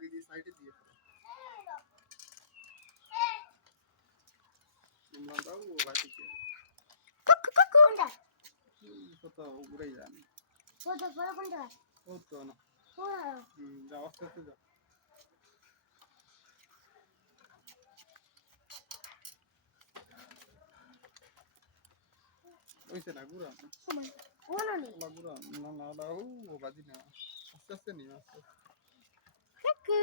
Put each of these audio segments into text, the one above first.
আগে দিয়ে সাইডে দিয়ে তোমরা দাও ও বাটিকে কোনটা কত ঘুরাই যান কত বড় কোনটা ও তো না যাও আস্তে আস্তে যাও ওইসে না ঘুরা কোন নেই ঘুরা না না দাও ও বাজি না আস্তে আস্তে নিও আস্তে কাকু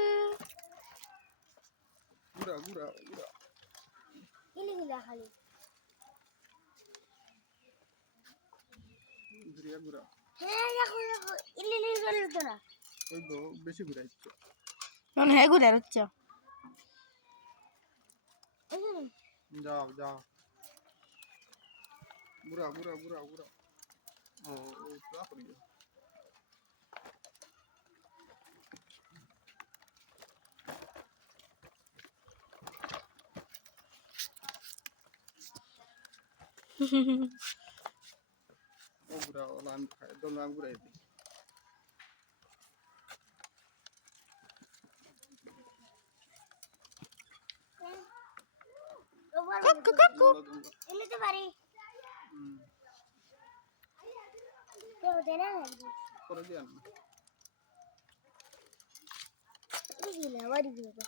ঘুরা ঘুরা ঘুরা ইলি গিলা খালি ঘুরিয়া ঘুরা হ্যাঁ দেখো দেখো ইলি ইলি গেল তোরা ওই তো বেশি ঘুরাইছো নন হে গুড়া রচ্চা যাও যাও ঘুরা ঘুরা ঘুরা ঘুরা ও পুরা পড়ি গেল ও ঘুরা ওলা আমি খাই দোনো আমি ঘুরাই দিই কাকু কাকু ইলি তো পারি তো দেনা করে দিয়ান ইলি গিলা বাড়ি গিলা